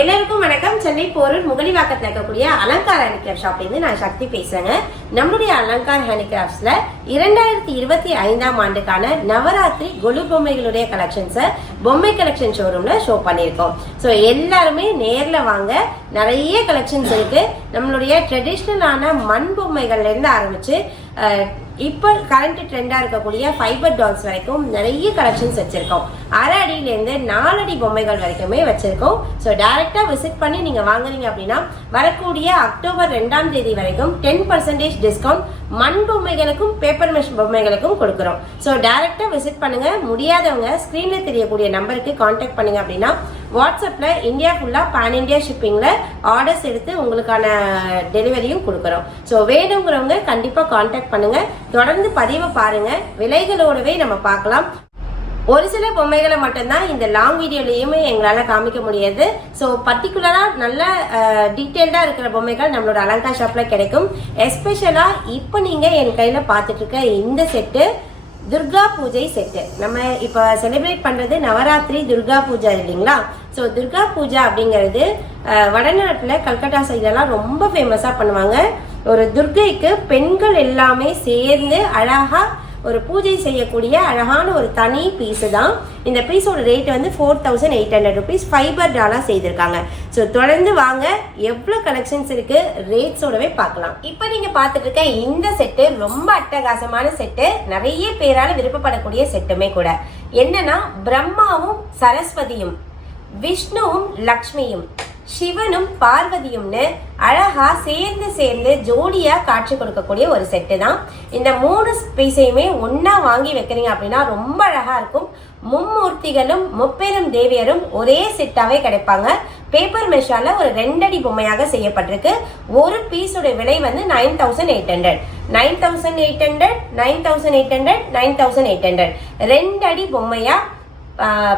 எல்லாருக்கும் வணக்கம். சென்னை போரூர் முகலிவாக்கத்தில் இருக்கக்கூடிய அலங்கார் ஹேண்டிகிராஃப்ட் ஷாப்லேருந்து நான் சக்தி பேசுறேங்க. நம்மளுடைய அலங்கார் ஹேண்டிகிராஃப்ட்ஸ்ல 2025ஆம் ஆண்டுக்கான நவராத்திரி கொலு பொம்மைகளுடைய கலெக்ஷன்ஸை பொம்மை கலெக்ஷன் ஷோரூம்ல ஷோ பண்ணியிருக்கோம். ஸோ எல்லாருமே நேர்ல வாங்க, நிறைய கலெக்ஷன்ஸ் இருக்கு. நம்மளுடைய ட்ரெடிஷ்னலான மண் பொம்மைகள்ல இருந்து ஆரம்பிச்சு இப்போ கரண்ட் ட்ரெண்டா இருக்கக்கூடிய ஃபைபர் டால்ஸ் வரைக்கும் நிறைய கலெக்ஷன்ஸ் வச்சிருக்கோம். 1/2 அடியிலேருந்து 4 அடி பொம்மைகள் வரைக்குமே வச்சிருக்கோம். ஸோ டைரக்டா விசிட் பண்ணி நீங்க வாங்குறீங்க அப்படின்னா வரக்கூடிய அக்டோபர் 2ஆம் தேதி வரைக்கும் 10% டிஸ்கவுண்ட் மண் பொம்மைகளுக்கும் பேப்பர் மெஷ் பொம்மைகளுக்கும் கொடுக்குறோம். ஸோ டைரக்டா விசிட் பண்ணுங்க. முடியாதவங்க ஸ்கிரீன்ல தெரியக்கூடிய நம்பருக்கு கான்டாக்ட் பண்ணுங்க. அப்படின்னா வாட்ஸ்அப்ல இந்தியா ஃபுல்லா பேன் இந்தியா ஷிப்பிங்ல ஆர்டர்ஸ் எடுத்து உங்களுக்கான டெலிவரியும் கொடுக்குறோம். ஸோ வேணுங்கிறவங்க கண்டிப்பா கான்டாக்ட் பண்ணுங்க. தொடர்ந்து பதிவை பாருங்க. விலைகளோடவே நம்ம பார்க்கலாம். ஒரு சில பொம்மைகளை மட்டும்தான் இந்த லாங் வீடியோலயுமே எங்களால காமிக்க முடியாது. ஸோ பர்டிகுலரா நல்ல டீட்டெயில்டா இருக்கிற பொம்மைகள் நம்மளோட அலங்கார் ஷாப்ல கிடைக்கும். எஸ்பெஷலா இப்போ நீங்க என் கையில பார்த்துட்டு இருக்க இந்த செட்டு துர்கா பூஜை செட்டு. நம்ம இப்போ செலிப்ரேட் பண்றது நவராத்திரி துர்கா பூஜை இல்லைங்களா? ஸோ துர்கா பூஜா அப்படிங்கிறது வடநாட்டில் கல்கட்டா சைட்லலாம் ரொம்ப ஃபேமஸா பண்ணுவாங்க. ஒரு துர்கைக்கு பெண்கள் எல்லாமே சேர்ந்து அழகா ஒரு பூஜை செய்யக்கூடிய அழகான ஒரு தனி பீஸ் தான். இந்த பீஸோட ரேட் வந்து 4800 rupees ஃபைபர் டாலர் செய்திருக்காங்க. ஸோ தொடர்ந்து வாங்க, எவ்வளோ கலெக்ஷன்ஸ் இருக்கு ரேட்ஸோடவே பார்க்கலாம். இப்போ நீங்க பார்த்துட்டு இருக்க இந்த செட்டு ரொம்ப அட்டகாசமான செட்டு, நிறைய பேரால விருப்பப்படக்கூடிய செட்டுமே கூட. என்னன்னா பிரம்மாவும் சரஸ்வதியும், விஷ்ணுவும் லக்ஷ்மியும், சிவனும் பார்வதியும்னு அழகா சேர்ந்து ஜோடியா காட்சி கொடுக்கக்கூடிய ஒரு செட்டு தான். இந்த 3 பீஸையுமே ஒன்னா வாங்கி வைக்கிறீங்க அப்படின்னா ரொம்ப அழகா இருக்கும். மும்மூர்த்திகளும் முப்பெரும் தேவியரும் ஒரே செட்டாவே கிடைப்பாங்க. பேப்பர் மெஷால ஒரு 2 அடி பொம்மையாக செய்யப்பட்டிருக்கு. ஒரு பீஸோட விலை வந்து 9800 2 அடி பொம்மையா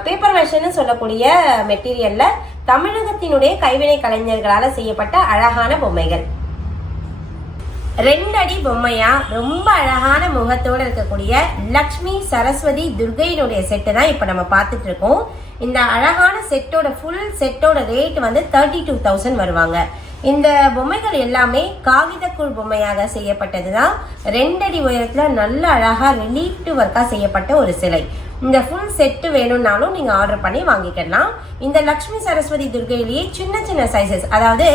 பேப்பர் மெஷர்னு சொல்லக்கூடிய மெட்டீரியல்ல தமிழகத்தினுடைய கைவினை கலைஞர்களால செய்யப்பட்ட அழகான பொம்மைகள். 2 அடி பொம்மையா ரொம்ப அழகான முகத்தோட இருக்கக்கூடிய லக்ஷ்மி சரஸ்வதி துர்கையினுடைய செட்டு தான் இப்ப நம்ம பார்த்துட்டு இருக்கோம். இந்த அழகான செட்டோட ஃபுல் செட்டோட ரேட் வந்து 32,000 வருவாங்க. இந்த பொம்மைகள் எல்லாமே காகிதக்கூழ் பொம்மையாக செய்யப்பட்டதுதான். 2 அடி உயரத்துல நல்ல அழகா ரிலீஃப்டு ஒர்க்கா செய்யப்பட்ட ஒரு சிலை. இந்த ஃபுல் செட்டு வேணும்னாலும் நீங்க ஆர்டர் பண்ணி வாங்கிக்கலாம். இந்த லக்ஷ்மி சரஸ்வதி துர்கையிலேயே சின்ன சைசஸ், அதாவது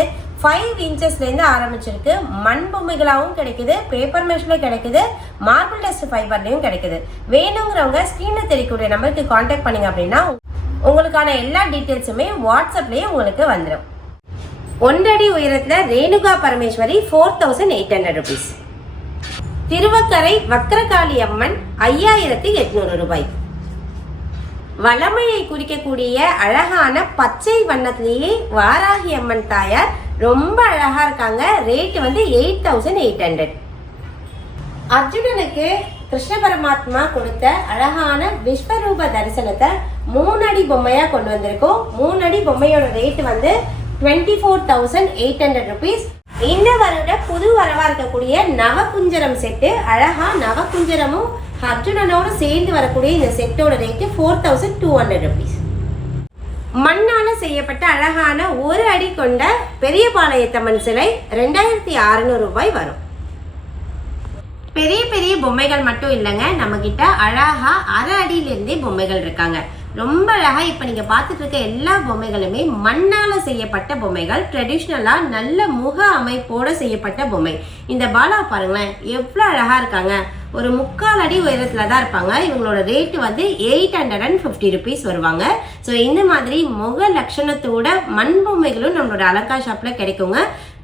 5 இன்ச்சஸ்ல இருந்து ஆரம்பிச்சிருக்கு. மண் பொம்மைகளாகவும் கிடைக்குது, பேப்பர் மெஷ்ல கிடைக்குது, மார்பிள் டஸ்ட் ஃபைபர்லயும் கிடைக்குது. வேணுங்கிறவங்க ஸ்கிரீன்ல தெரியக்கூடிய நம்பருக்கு கான்டாக்ட் பண்ணீங்க அப்படின்னா உங்களுக்கான எல்லா டீட்டெயில்ஸுமே வாட்ஸ்அப்லயே உங்களுக்கு வந்துடும். 1 அடி உயரத்துல ரேணுகா பரமேஸ்வரி 4800 rupees. திருவக்கரை வக்ரகாளி அம்மன் 5800 ரூபாய். வளமையை குறிக்கக்கூடிய அழகான பச்சை வண்ணத்திலேயே வாராகி அம்மன் தாயார் ரொம்ப அழகா இருக்காங்க. ரேட் வந்து 8800. அர்ஜுனனுக்கு கிருஷ்ண பரமாத்மா கொடுத்த அழகான விஸ்வரூப தரிசனத்தை 3 அடி பொம்மையா கொண்டு வந்திருக்கோம். 3 அடி பொம்மையோட ரேட் வந்து 24,800 rupees. இந்த வருட புது வரவா இருக்கக்கூடிய நவகுஞ்சரம் செட்டு, அழகா நவகுஞ்சரமும் அர்ஜுனனோடு சேர்ந்து வரக்கூடிய இந்த செட்டோட ரேட்டு 4,200 rupees. மண்ணால செய்யப்பட்ட அழகான 1 அடி கொண்ட பெரிய பாளையத்தம்மன் சிலை 2600 ரூபாய் வரும். பெரிய பெரிய பொம்மைகள் மட்டும் இல்லைங்க, நம்ம கிட்ட அழகா 1/2 அடியிலிருந்தே பொம்மைகள் இருக்காங்க. ரொம்ப அழகா இப்ப நீங்க பார்த்துட்டு இருக்க எல்லா பொம்மைகளுமே மண்ணால செய்யப்பட்ட பொம்மைகள். ட்ரெடிஷ்னலா நல்ல முக அமைப்போட செய்யப்பட்ட பொம்மை. இந்த பாலா பாருங்களேன், எவ்வளவு அழகா இருக்காங்க. ஒரு 3/4 அடி உயரத்துல தான் இருப்பாங்க. இவங்களோட ரேட் வந்து 850 rupees வருவாங்க. ஸோ இந்த மாதிரி முக லட்சணத்தோட மண் பொம்மைகளும் நம்மளோட அலங்கார் ஷாப்ல கிடைக்குங்க.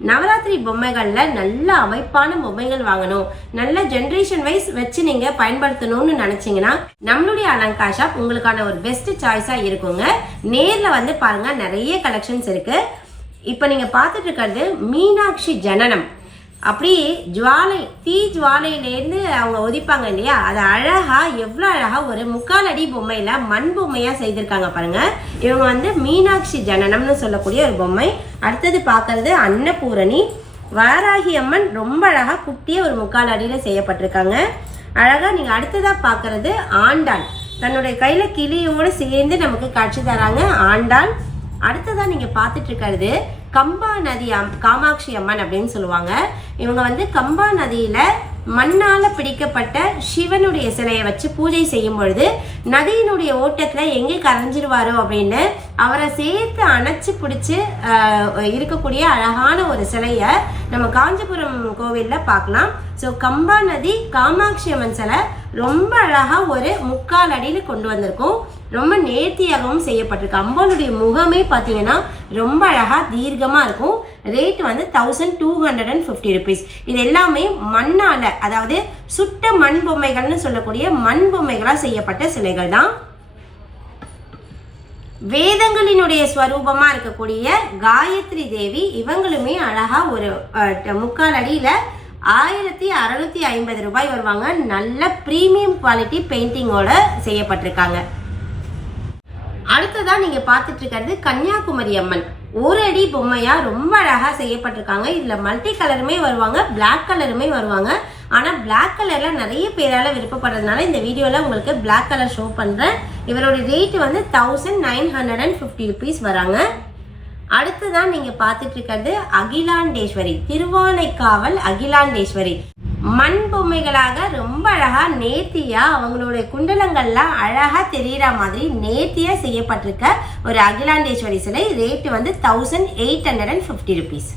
நவராத்திரி பொம்மைகள்ல நல்ல அமைப்பான பொம்மைகள் வாங்கணும், நல்ல ஜென்ரேஷன் வைஸ் வச்சு நீங்க பயன்படுத்தணும்னு நினைச்சீங்கன்னா நம்மளுடைய அலங்கார் ஷாப் உங்களுக்கான ஒரு பெஸ்ட் சாய்ஸா இருக்குங்க. நேர்ல வந்து பாருங்க, நிறைய கலெக்ஷன்ஸ் இருக்கு. இப்ப நீங்க பார்த்துட்டு இருக்கிறது மீனாட்சி ஜனனம். அப்படியே தீ ஜுவாலையிலேருந்து அவங்க ஒதிப்பாங்க இல்லையா, அது அழகா எவ்வளோ அழகா ஒரு 3/4 அடி பொம்மையில மண் பொம்மையா செய்திருக்காங்க பாருங்க. இவங்க வந்து மீனாட்சி ஜனனம்னு சொல்லக்கூடிய ஒரு பொம்மை. அடுத்தது பார்க்கறது அன்னபூரணி. வாராகி அம்மன் ரொம்ப அழகா குட்டிய ஒரு 3/4 அடியில செய்யப்பட்டிருக்காங்க. அழகா நீங்க அடுத்ததா பார்க்கறது ஆண்டாள். தன்னுடைய கையில கிளியோடு சேர்ந்து நமக்கு காட்சி தராங்க ஆண்டாள். அடுத்ததா நீங்க பார்த்துட்டு இருக்கிறது கம்பா நதி காமாட்சி அம்மன் அப்படின்னு சொல்லுவாங்க. இவங்க வந்து கம்பா நதியில மண்ணால பிடிக்கப்பட்ட சிவனுடைய சிலையை வச்சு பூஜை செய்யும் பொழுது நதியினுடைய ஓட்டத்துல எங்கே கரைஞ்சிருவாரோ அப்படின்னு அவரை சேர்த்து அணைச்சு பிடிச்சு இருக்கக்கூடிய அழகான ஒரு சிலைய நம்ம காஞ்சிபுரம் கோவில்ல பார்க்கலாம். ஸோ கம்பா நதி காமாட்சி அம்மன் சிலை ரொம்ப அழகா ஒரு 3/4 அடியில கொண்டு வந்திருக்கும். ரொம்ப நேர்த்தியாகவும் செய்யப்பட்டிருக்கு. அம்பாளுடைய முகமே பார்த்தீங்கன்னா ரொம்ப அழகா தீர்க்கமா இருக்கும். ரேட் வந்து 1250 rupees. இது எல்லாமே மண்ணால, அதாவது சுட்ட மண் பொம்மைகள்னு சொல்லக்கூடிய மண் பொம்மைகளா செய்யப்பட்ட சிலைகள் தான். வேதங்களினுடைய ஸ்வரூபமா இருக்கக்கூடிய காயத்ரி தேவி இவங்களுமே அழகா ஒரு 3/4 அடியில 1650 ரூபாய் வருவாங்க. நல்ல பிரீமியம் குவாலிட்டி பெயிண்டிங்கோட செய்யப்பட்டிருக்காங்க. அடுத்ததா நீங்க பார்த்துட்டு இருக்கிறது கன்னியாகுமரி அம்மன். 1 அடி பொம்மையா ரொம்ப அழகா செய்யப்பட்டிருக்காங்க. இதுல மல்டி கலருமே வருவாங்க, பிளாக் கலருமே வருவாங்க. ஆனா பிளாக் கலர்ல நிறைய பேரால விருப்பப்படுறதுனால இந்த வீடியோல உங்களுக்கு பிளாக் கலர் ஷோ பண்றேன். இவரோட ரேட் வந்து 1950 rupees வராங்க. அடுத்ததான் நீங்க பார்த்துட்டு இருக்கிறது அகிலாண்டேஸ்வரி, திருவானைக்காவல் அகிலாண்டேஸ்வரி. மண் பொம்மைகளாக ரொம்ப அழகா நேர்த்தியா அவங்களுடைய குண்டலங்கள்லாம் அழகா தெரியற மாதிரி நேர்த்தியா செய்யப்பட்டிருக்க ஒரு அகிலாண்டேஸ்வரி சிலை. ரேட் வந்து 1850 rupees.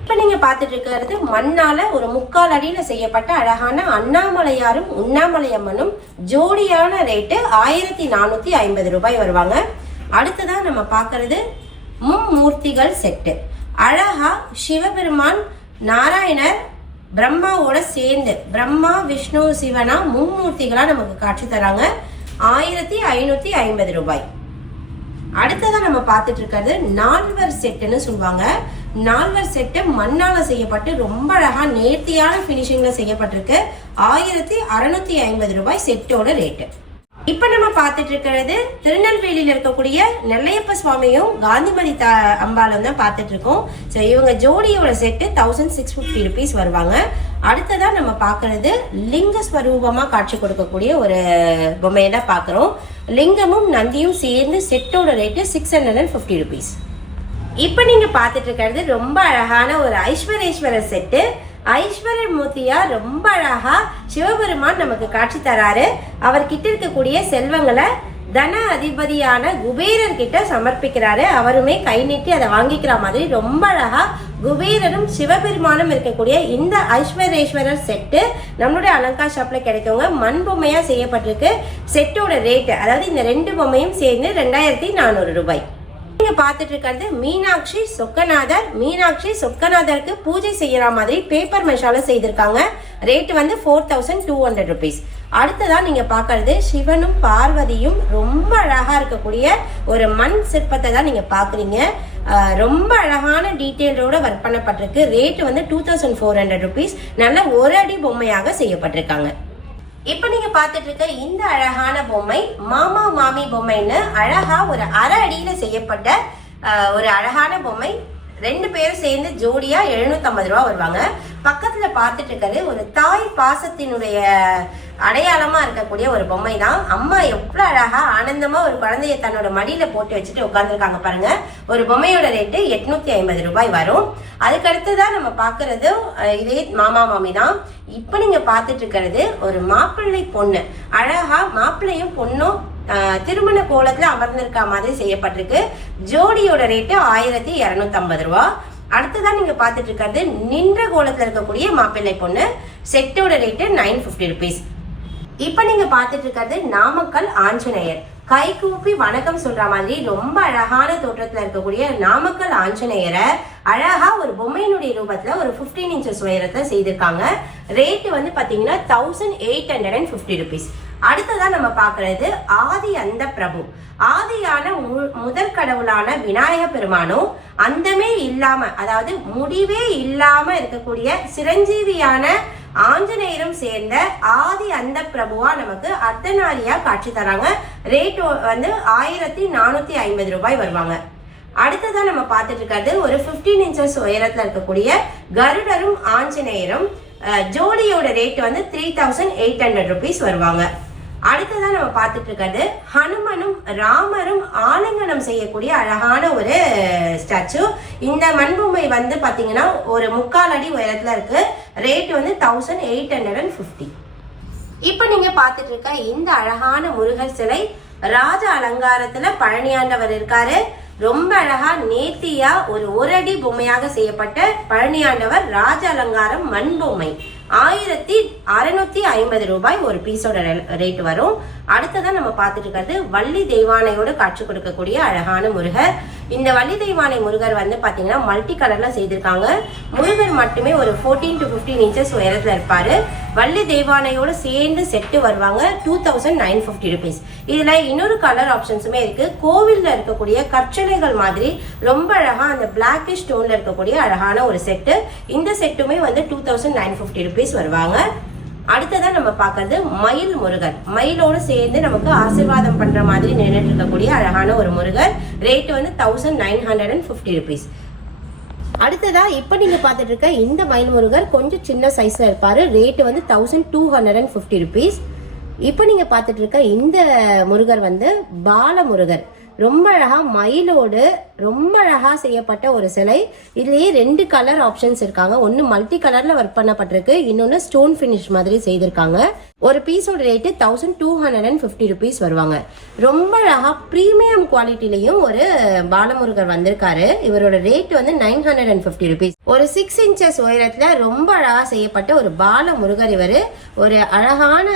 இப்ப நீங்க பார்த்துட்டு இருக்கிறது மண்ணால ஒரு 3/4 அடியில செய்யப்பட்ட அழகான அண்ணாமலையாரும் உண்ணாமலையம்மனும் ஜோடியான ரேட்டு 1450 ரூபாய் வருவாங்க. அடுத்ததான் நம்ம பார்க்கறது மும்மூர்த்திகள் செட்டு. அழகா சிவபெருமான் நாராயணர் பிரம்மாவோட சேர்ந்து பிரம்மா விஷ்ணு சிவனா மும்மூர்த்திகளா நமக்கு காட்சி தராங்க. 1550 ரூபாய். அடுத்ததான் நம்ம பார்த்துட்டு இருக்கிறது நால்வர் செட்டுன்னு சொல்லுவாங்க. நால்வர் செட்டு மண்ணால செய்யப்பட்டு ரொம்ப அழகா நேர்த்தியான பினிஷிங்ல செய்யப்பட்டிருக்கு. 1650 ரூபாய் செட்டோட ரேட்டு. இப்ப நம்ம பார்த்துட்டு இருக்கிறது திருநெல்வேலியில இருக்கக்கூடிய நெல்லையப்ப சுவாமியும் காந்திமதி அம்பாலும் தான் பார்த்துட்டு இருக்கோம். ஸோ இவங்க ஜோடியோட செட்டு 1650 rupees வருவாங்க. அடுத்ததா நம்ம பார்க்கறது லிங்க ஸ்வரூபமா காட்சி கொடுக்கக்கூடிய ஒரு பொம்மையை தான் பார்க்குறோம். லிங்கமும் நந்தியும் சேர்ந்து செட்டோட ரேட்டு 650 rupees. இப்ப நீங்க பார்த்துட்டு இருக்கிறது ரொம்ப அழகான ஒரு ஐஸ்வரேஸ்வரர் செட்டு. ஐஸ்வர்ய மூர்த்தியா ரொம்ப அழகா சிவபெருமான் நமக்கு காட்சி தராரு. அவர்கிட்ட இருக்கக்கூடிய செல்வங்களை தன அதிபதியான குபேரர் கிட்ட சமர்ப்பிக்கிறாரு. அவருமே கை நீட்டி அதை வாங்கிக்கிற மாதிரி ரொம்ப அழகா குபேரரும் சிவபெருமானும் இருக்கக்கூடிய இந்த ஐஸ்வரேஸ்வரர் செட்டு நம்மளுடைய அலங்கார் ஷாப்ல கிடைக்குங்க. மண் பொம்மையா செய்யப்பட்டிருக்கு. செட்டோட ரேட், அதாவது இந்த 2 பொம்மையும் சேர்ந்து 2400 ரூபாய். நீங்க பார்த்துட்டு இருக்கிறது மீனாட்சி சொக்கநாதர். மீனாட்சி சொக்கநாதருக்கு பூஜை செய்யற மாதிரி பேப்பர் மெஷால செய்திருக்காங்க. ரேட் வந்து 4200 rupees. அடுத்ததான் நீங்க பாக்குறது சிவனும் பார்வதியும் ரொம்ப அழகா இருக்கக்கூடிய ஒரு மண் சிற்பத்தை தான் நீங்க பாக்குறீங்க. ரொம்ப அழகான டீட்டெயிலோட ஒர்க் பண்ணப்பட்டிருக்கு. ரேட் வந்து 2400 rupees. நல்ல 1 அடி பொம்மையாக செய்யப்பட்டிருக்காங்க. இப்ப நீங்க பார்த்துட்டு இருக்க இந்த அழகான பொம்மை மாமா மாமி பொம்மைன்னு அழகா ஒரு 1/2 அடியில செய்யப்பட்ட ஒரு அழகான பொம்மை. 2 பேரும் சேர்ந்து ஜோடியா 750 ரூபா வருவாங்க. பக்கத்துல பார்த்துட்டு இருக்கிறது ஒரு தாய் பாசத்தினுடைய அடையாளமா இருக்கக்கூடிய ஒரு பொம்மை தான். அம்மா எவ்வளவு அழகா ஆனந்தமா ஒரு குழந்தைய தன்னோட மடியில போட்டு வச்சுட்டு உட்காந்துருக்காங்க பாருங்க. ஒரு பொம்மையோட ரேட்டு 850 ரூபாய் வரும். அதுக்கடுத்துதான் நம்ம பாக்குறது இதே மாமா மாமி தான். இப்ப நீங்க பார்த்துட்டு இருக்கிறது ஒரு மாப்பிள்ளை பொண்ணு. அழகா மாப்பிள்ளையும் பொண்ணும் திருமண கோலத்துல அமர்ந்திருக்க மாதிரி செய்யப்பட்டிருக்கு. ஜோடியோட ரேட்டு 1250 ரூபா. அடுத்ததான் நீங்க பார்த்துட்டு இருக்கிறது நின்ற கோலத்துல இருக்கக்கூடிய மாப்பிள்ளை பொண்ணு. செட்டோட ரேட்டு 950 rupees. இப்ப நீங்க பார்த்துட்டு இருக்கிறது நாமக்கல் ஆஞ்சநேயர். கை கூப்பி வணக்கம் சொல்ற மாதிரி ரொம்ப அழகான தோற்றத்துல இருக்கக்கூடிய நாமக்கல் ஆஞ்சநேயரை அழகா ஒரு பொம்மையினுடைய ரூபத்துல ஒரு 15 inches உயரத்துல செய்திருக்காங்க. ரேட் வந்து பாத்தீங்கன்னா 1850 rupees. அடுத்ததான் நம்ம பாக்குறது ஆதி அந்த பிரபு. ஆதியான முதற் கடவுளான விநாயக பெருமானும் அந்தமே இல்லாம, அதாவது முடிவே இல்லாம இருக்கக்கூடிய சிரஞ்சீவியான ஆஞ்சநேயரும் சேர்ந்த ஆதி அந்த பிரபுவா நமக்கு அர்த்தநாரியா காட்சி தராங்க. ரேட் வந்து 1450 ரூபாய் வருவாங்க. அடுத்ததான் நம்ம பார்த்துட்டு இருக்கிறது ஒரு 15 inches உயரத்துல இருக்கக்கூடிய கருடரும் ஆஞ்சநேயரும். ஜோடியோட ரேட் வந்து 3800 rupees வருவாங்க. அடுத்ததான் நம்ம பார்த்துட்டு இருக்கிறது ஹனுமனும் ராமரும் ஆலிங்கனம் செய்யக்கூடிய அழகான ஒரு ஸ்டாச்சு. இந்த மண்பொம்மை வந்து பாத்தீங்கன்னா ஒரு 3/4 அடி உயரத்துல இருக்கு. ரேட் வந்து 1850. இப்ப நீங்க பார்த்துட்டு இருக்க இந்த அழகான முருகர் சிலை ராஜ அலங்காரத்துல பழனியாண்டவர் இருக்காரு. ரொம்ப அழகா நேர்த்தியா ஒரு அடி பொம்மையாக செய்யப்பட்ட பழனியாண்டவர் ராஜ அலங்காரம் மண் பொம்மை 1650 ரூபாய் ஒரு பீஸோட ரேட் வரும். அடுத்ததான் நம்ம பார்த்துட்டு இருக்கிறது வள்ளி தெய்வானையோடு காட்சி கொடுக்கக்கூடிய அழகான முருகர். இந்த வள்ளி தெய்வானை முருகர் வந்து பாத்தீங்கன்னா மல்டி கலர்ல செய்திருக்காங்க. முருகர் மட்டுமே ஒரு 14 to 15 இன்ச்சஸ் உயரத்துல இருப்பாரு. வள்ளி தெய்வானையோடு சேர்ந்து செட்டு வருவாங்க. 2950 ருபீஸ். இதுல இன்னொரு கலர் ஆப்ஷன்ஸுமே இருக்கு. கோவில்ல இருக்கக்கூடிய கற்சனைகள் மாதிரி ரொம்ப அழகா அந்த பிளாக்கிஷ் ஸ்டோன்ல இருக்கக்கூடிய அழகான ஒரு செட்டு. இந்த செட்டுமே வந்து 2950 ருபீஸ் வருவாங்க. அடுத்ததான் நம்ம பார்க்கறது மயில் முருகர். மயிலோடு சேர்ந்து நமக்கு ஆசீர்வாதம் பண்ற மாதிரி நின்றுட்டு இருக்கக்கூடிய அழகான ஒரு முருகர். ரேட் வந்து 1950 ருபீஸ். அடுத்ததா இப்ப நீங்க பார்த்துட்டு இருக்க இந்த மயில் முருகர் கொஞ்சம் சின்ன சைஸ்ல இருப்பாரு. ரேட் வந்து 1250 ருபீஸ். இப்ப நீங்க பார்த்துட்டு இருக்க இந்த முருகர் வந்து பால முருகர். ரொம்ப அழகா மயிலோடு ரொம்ப அழகா செய்யப்பட்ட ஒரு சிலை. இதுலயே 2 கலர் ஆப்ஷன்ஸ் இருக்காங்க. ஒன்னு மல்டி கலர்ல ஒர்க் பண்ணப்பட்டிருக்கு, இன்னொன்னு ஸ்டோன் பினிஷ் மாதிரி செய்திருக்காங்க. ஒரு பீஸோட ரேட்டு 1250 ருபீஸ் வருவாங்க. ரொம்ப அழகா பிரீமியம் குவாலிட்டிலையும் ஒரு பாலமுருகர் வந்திருக்காரு. இவரோட ரேட் வந்து 950 ருபீஸ். ஒரு 6 இன்ச்சஸ் உயரத்துல ரொம்ப அழகா செய்யப்பட்ட ஒரு பாலமுருகர். இவரு ஒரு அழகான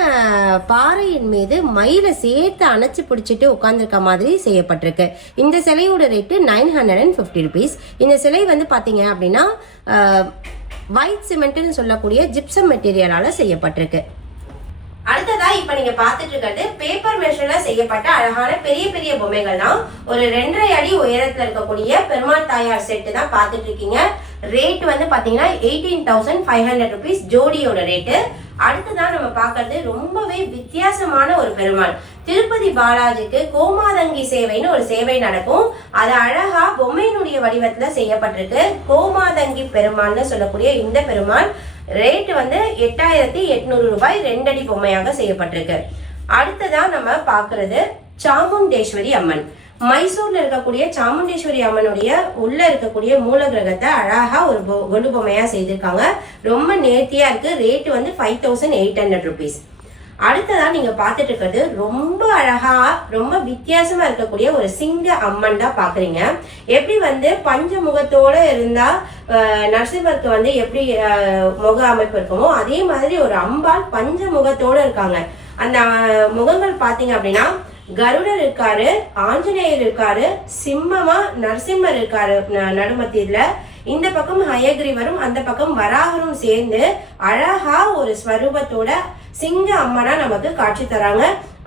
பாறையின் மீது மயில சேர்த்து அணைச்சு பிடிச்சிட்டு உட்கார்ந்துருக்க மாதிரி செய்யப்பட்டிருக்கு. இந்த சிலையோட ரேட்டு 950 ருபீஸ். இந்த சிலை வந்து பாத்தீங்க அப்படின்னா ஒயிட் சிமெண்ட்னு சொல்லக்கூடிய ஜிப்சம் மெட்டீரியலால செய்யப்பட்டிருக்கு. அடுத்ததா இப்ப நீங்க பாத்துட்டு இருக்கிறது பேப்பர் மெஷர்ல செய்யப்பட்ட அழகான பெரிய பெரிய பொம்மைகள் தான். ஒரு 2.5 அடி உயரத்துல இருக்கக்கூடிய பெருமாள் தாயார் செட்டு தான் பாத்துட்டு இருக்கீங்க. ரேட் வந்து பாத்தீங்கன்னா 18,500 ருபீஸ் ஜோடியோட ரேட்டு. அடுத்ததான் நம்ம பாக்குறது ரொம்பவே வித்தியாசமான ஒரு பெருமாள். திருப்பதி பாலாஜிக்கு கோமாதங்கி சேவைன்னு ஒரு சேவை நடக்கும். அது அழகா பொம்மையினுடைய வடிவத்துல செய்யப்பட்டிருக்கு. கோமாதங்கி பெருமாள்னு சொல்லக்கூடிய இந்த பெருமாள் ரேட் வந்து 8800 ரூபாய் 2 அடி பொம்மையாக செய்யப்பட்டிருக்கு. அடுத்ததான் நம்ம பாக்குறது சாமுண்டேஸ்வரி அம்மன். மைசூர்ல இருக்கக்கூடிய சாமுண்டேஸ்வரி அம்மனுடைய உள்ள இருக்கக்கூடிய மூல கிரகத்தை அழகா ஒரு கொலு பொம்மையா செய்திருக்காங்க. ரொம்ப நேர்த்தியா இருக்கு. ரேட் வந்து 5800 ருபீஸ். அடுத்ததான் நீங்க பாத்துட்டு இருக்கிறது ரொம்ப அழகா ரொம்ப வித்தியாசமா இருக்கக்கூடிய ஒரு சிங்க அம்மன் தான் பாக்குறீங்க. எப்படி வந்து பஞ்சமுகத்தோட இருந்தா நரசிம்மருக்கு வந்து எப்படி முக அமைப்பு இருக்குமோ அதே மாதிரி ஒரு அம்பாள் பஞ்சமுகத்தோட இருக்காங்க. அந்த முகங்கள் பாத்தீங்க அப்படின்னா கருடர் இருக்காரு, ஆஞ்சநேயர் இருக்காரு, சிம்மமா நரசிம்மர் இருக்காரு நடுமத்தியில. இந்த பக்கம் ஹயக்ரீவரும் அந்த பக்கம் வராகரும் சேர்ந்து அழகா ஒரு ஸ்வரூபத்தோட சிங்க அம்மனா நமக்கு காட்சி தராங்க.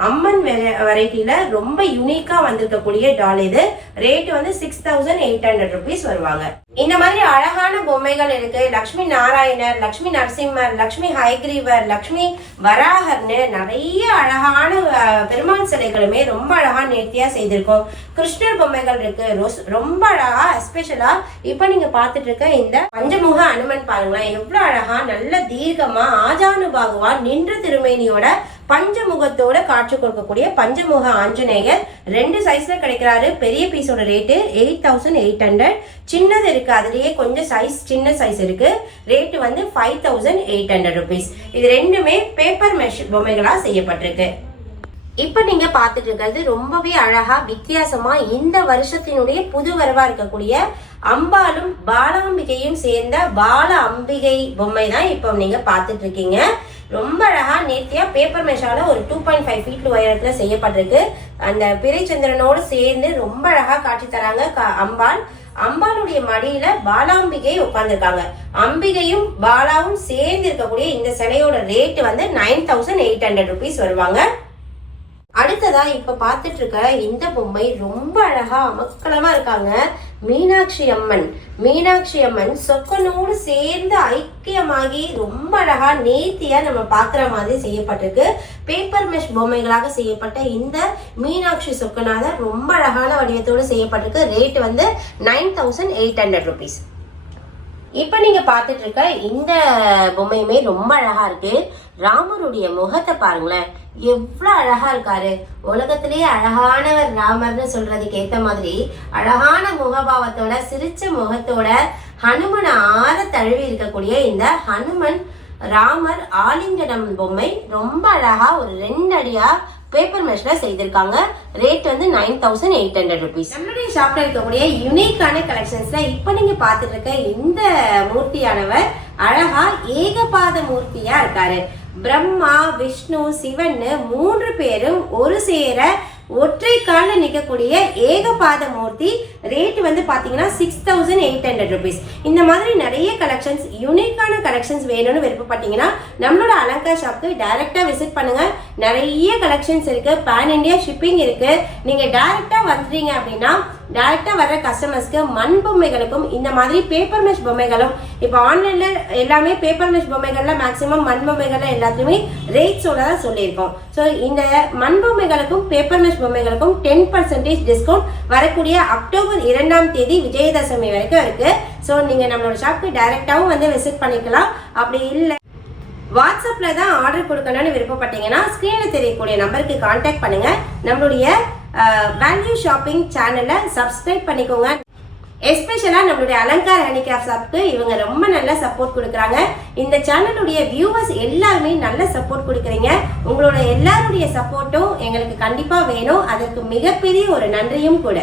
அம்மன் வெரைட்டில ரொம்ப யூனிக்கா வந்திருக்கக்கூடிய டால் இது. ரேட் வந்து 6800 ருபீஸ் வருவாங்க. இந்த மாதிரி அழகான பொம்மைகள் இருக்கு. லட்சுமி நாராயணர், லட்சுமி நரசிம்மர், லட்சுமி ஹயக்ரீவர், லட்சுமி வராகர்னு நிறைய அழகான பெருமாள் சிலைகளுமே ரொம்ப அழகா நேர்த்தியா செய்திருக்கோம். கிருஷ்ணர் பொம்மைகள் இருக்கு ரொம்ப அழகா. எஸ்பெஷலா இப்ப நீங்க பாத்துட்டு இருக்க இந்த பஞ்சமுக அனுமன் பாருங்களேன், எவ்வளவு அழகா நல்ல தீர்க்கமா ஆஜானுபாகுவா நின்ற திருமேனியோட பஞ்சமுகத்தோட காட்சி கொடுக்கக்கூடிய பஞ்சமுக ஆஞ்சநேயர் 2 சைஸ்ல கிடைக்கிறாரு. பெரிய பீஸோட ரேட்டு 8800. சின்னது இருக்கு, அதுலயே கொஞ்சம் சைஸ் சின்ன சைஸ் இருக்கு. ரேட்டு வந்து 5800 ருபீஸ். இது ரெண்டுமே பேப்பர் மெஷ் பொம்மைகளா செய்யப்பட்டிருக்கு. இப்ப நீங்க பாத்துட்டு இருக்கிறது ரொம்பவே அழகா வித்தியாசமா இந்த வருஷத்தினுடைய புது வரவா இருக்கக்கூடிய அம்பாலும் பாலாம்பிகையும் சேர்ந்த பால அம்பிகை பொம்மை தான் இப்ப நீங்க பாத்துட்டு இருக்கீங்க. ரொம்ப அழகா நேர்த்தியா பேப்பர் மெஷால ஒரு 2.5 ஃபீட் உயரத்துல செய்யப்பட்டிருக்கு. அந்த பிறைச்சந்திரனோடு சேர்ந்து ரொம்ப அழகா காட்சி தராங்க அம்பாள். அம்பாளுடைய மடியில பாலாம்பிகை உட்கார்ந்துருக்காங்க. அம்பிகையும் பாலாவும் சேர்ந்து இருக்கக்கூடிய இந்த சிலையோட ரேட் வந்து 9800 ருபீஸ் வருவாங்க. அடுத்ததா இப்ப பாத்துட்டு இருக்க இந்த பொம்மை ரொம்ப அழகா அமக்கலமா இருக்காங்க. மீனாட்சி அம்மன். மீனாட்சி அம்மன் சொக்கனோடு சேர்ந்து ஐக்கியமாகி ரொம்ப அழகா நேர்த்தியா நம்ம பாக்குற மாதிரி செய்யப்பட்டிருக்கு. பேப்பர் மெஷ் பொம்மைகளாக செய்யப்பட்ட இந்த மீனாட்சி சொக்கநாதர் ரொம்ப அழகான வடிவத்தோடு செய்யப்பட்டிருக்கு. ரேட் வந்து 9800 ருபீஸ். இப்ப நீங்க பாத்துட்டு இருக்க இந்த பொம்மையுமே ரொம்ப அழகா இருக்கு. ராமருடைய முகத்தை பாருங்களேன், எவ்வளவு அழகா இருக்காரு. உலகத்திலேயே அழகானவர் ராமர்னு சொல்றதுக்கு ஏத்த மாதிரி அழகான முகபாவத்தோட சிரிச்ச முகத்தோட ஹனுமனை ஆற தழுவி இருக்கக்கூடிய இந்த ஹனுமன் ராமர் ஆலிங்கனம் பொம்மை ரொம்ப அழகா ஒரு 2 அடியா பேப்பர் மெஷ்ல செய்திருக்காங்க. ரேட் வந்து 9800 rupees. நம்மளுடைய ஷாப்ல இருக்கக்கூடிய யுனிக்கான கலெக்ஷன்ஸ்ல இப்ப நீங்க பாத்துட்டு இருக்க இந்த மூர்த்தியானவர் அழகா ஏகபாத மூர்த்தியா இருக்காரு. பிரம்மா, விஷ்ணு, சிவன் 3 பேரும் ஒரு சேர ஒற்றை கால நிற்கக்கூடிய ஏகபாத மூர்த்தி. ரேட் வந்து பாத்தீங்கன்னா 6800 rupees. இந்த மாதிரி நிறைய கலெக்ஷன்ஸ் யூனிக்கான கலெக்ஷன்ஸ் வேணும்னு விருப்பப்பட்டீங்கன்னா நம்மளோட அலங்கார் ஷாப்க்கு டைரக்டா விசிட் பண்ணுங்க. நிறைய கலெக்ஷன்ஸ் இருக்கு. பேன் இண்டியா ஷிப்பிங் இருக்கு. நீங்க டைரக்டா வந்துட்டீங்க அப்படின்னா டைரக்டா வர்ற கஸ்டமர்ஸ்க்கு மண் பொம்மைகளுக்கும் இந்த மாதிரி பேப்பர் மெஷ் பொம்மைகளும் இப்போ ஆன்லைன்ல எல்லாமே பேப்பர் மெஷ் பொம்மைகள்ல மேக்சிமம் மண் பொம்மைகள்ல எல்லாத்துலயுமே ரேட்ஸோட தான் சொல்லியிருக்கோம். ஸோ இந்த மண் பொம்மைகளுக்கும் பேப்பர் மெஷ் பொம்மைகளுக்கும் 10% டிஸ்கவுண்ட் வரக்கூடிய அக்டோபர் 2ஆம் தேதி விஜயதசமி வரைக்கும் இருக்கு. ஸோ நீங்க நம்மளோட ஷாப்க்கு டைரக்டாவும் வந்து விசிட் பண்ணிக்கலாம். அப்படி இல்லை வாட்ஸ்அப்ல தான் ஆர்டர் கொடுக்கணும்னு விருப்பப்பட்டீங்கன்னா ஸ்கிரீன்ல தெரியக்கூடிய நம்பருக்கு கான்டாக்ட் பண்ணுங்க. நம்மளுடைய வேல்யூ ஷாப்பிங் சேனலை சப்ஸ்கிரைப் பண்ணிக்கோங்க. எஸ்பெஷலா நம்மளுடைய அலங்கார் ஹேண்டிகிராஃப்ட் ஷாப்க்கு இவங்க ரொம்ப நல்ல சப்போர்ட் கொடுக்குறாங்க. இந்த சேனலுடைய வியூவர்ஸ் எல்லாருமே நல்ல சப்போர்ட் கொடுக்குறீங்க. உங்களோட எல்லாருடைய சப்போர்ட்டும் எங்களுக்கு கண்டிப்பா வேணும். அதற்கு மிகப்பெரிய ஒரு நன்றியும் கூட.